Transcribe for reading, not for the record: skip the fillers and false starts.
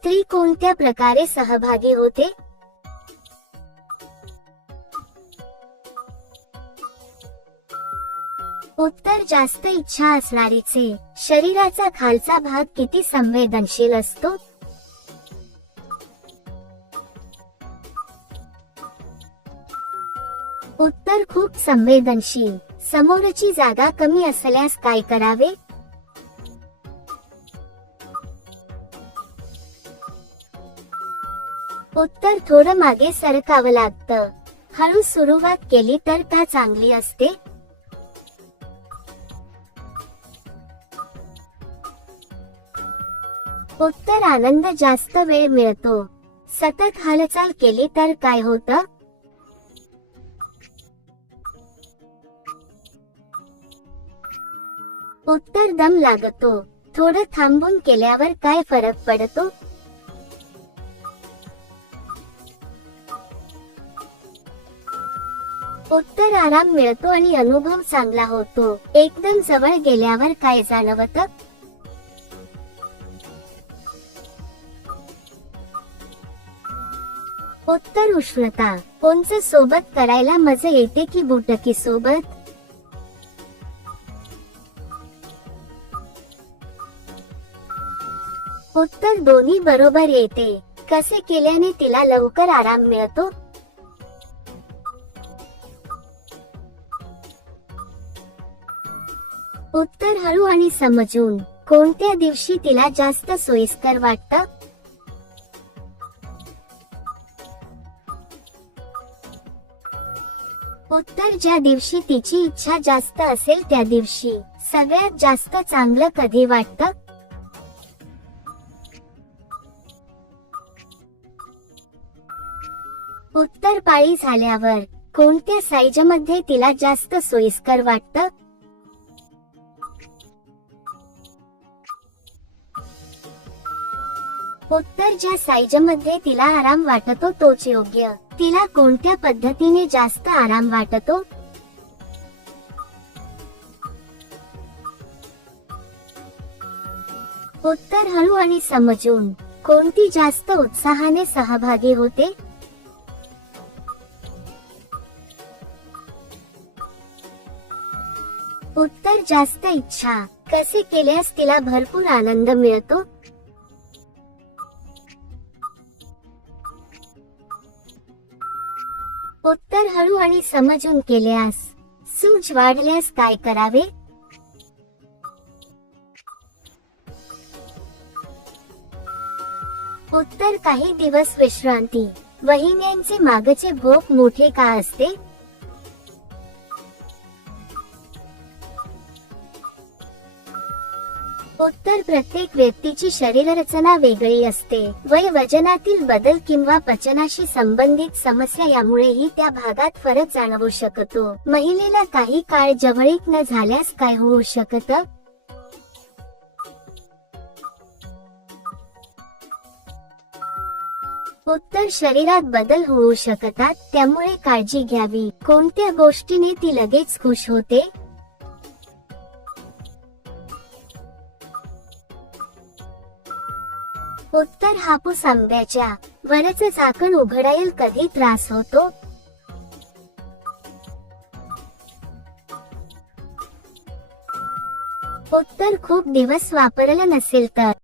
स्त्री कोणत्या प्रकारे सहभागी होते? उत्तर जास्त इच्छा असणारीचे. शरीराचा खालचा भाग किती संवेदनशील असतो? उत्तर खूप संवेदनशील. समोरची जागा कमी असल्यास काय करावे? उत्तर थोडं मागे सरकावं लागतं. हळू सुरुवात केली तर का चांगली असते? उत्तर आनंद जास्त वेळ मिळतो. सतत हालचाल केली तर काय होतं? उत्तर दम लागतो. थोडं थांबून केल्यावर काय फरक पडतो? उत्तर आराम मिळतो आणि अनुभव चांगला होतो. एकदम जवळ गेल्यावर काय जाणवतं? उत्तर उष्णता. उंच सोबत करायला मजा येते की बुटकी सोबत? उत्तर दोन्ही बरोबर येते. कसे केल्याने तिला लवकर आराम मिळतो? उत्तर हळू आणि समजून. कोणत्या दिवशी तिला जास्त सोयीस्कर वाटतं? उत्तर ज्या दिवशी तिची इच्छा जास्त असेल त्या दिवशी. सगळ्यात जास्त चांगलं कधी वाटतं? उत्तर पाळी झाल्यावर. कोणत्या साईजमध्ये तिला जास्त सोयीस्कर वाटतं? उत्तर ज्या साईजमध्ये तिला आराम वाटतो तोच योग्य. तिला कोणत्या पद्धतीने जास्त आराम वाटतो? उत्तर हळू आणि समजून. कोणती जास्त उत्साहाने सहभागी होते? उत्तर जास्त इच्छा. कसे केल्यास तिला भरपूर आनंद मिळतो? उत्तर हळू आणि समजून केल्यास. सूज वाढल्यास काय करावे? उत्तर काही दिवस विश्रांती. वहिन्यांचे मागचे भोक मोठे का असते? उत्तर प्रत्येक व्यक्तीची शरीररचना वेगळी असते. वय, वजनातील बदल किंवा पचनाशी संबंधित समस्या यामुळेही त्या भागात फरक जाणवू शकतो. महिलेला काही काळ जवळीक न झाल्यास काय होऊ शकतं? उत्तर शरीरात बदल होऊ शकतात, त्यामुळे काळजी घ्यावी. कोणत्या गोष्टीने ती लगेच खुश होते? उत्तर हापूस आंब्याच्या वरचं झाकण उघडायला कधी त्रास होतो? उत्तर खूप दिवस वापरलं नसेल तर?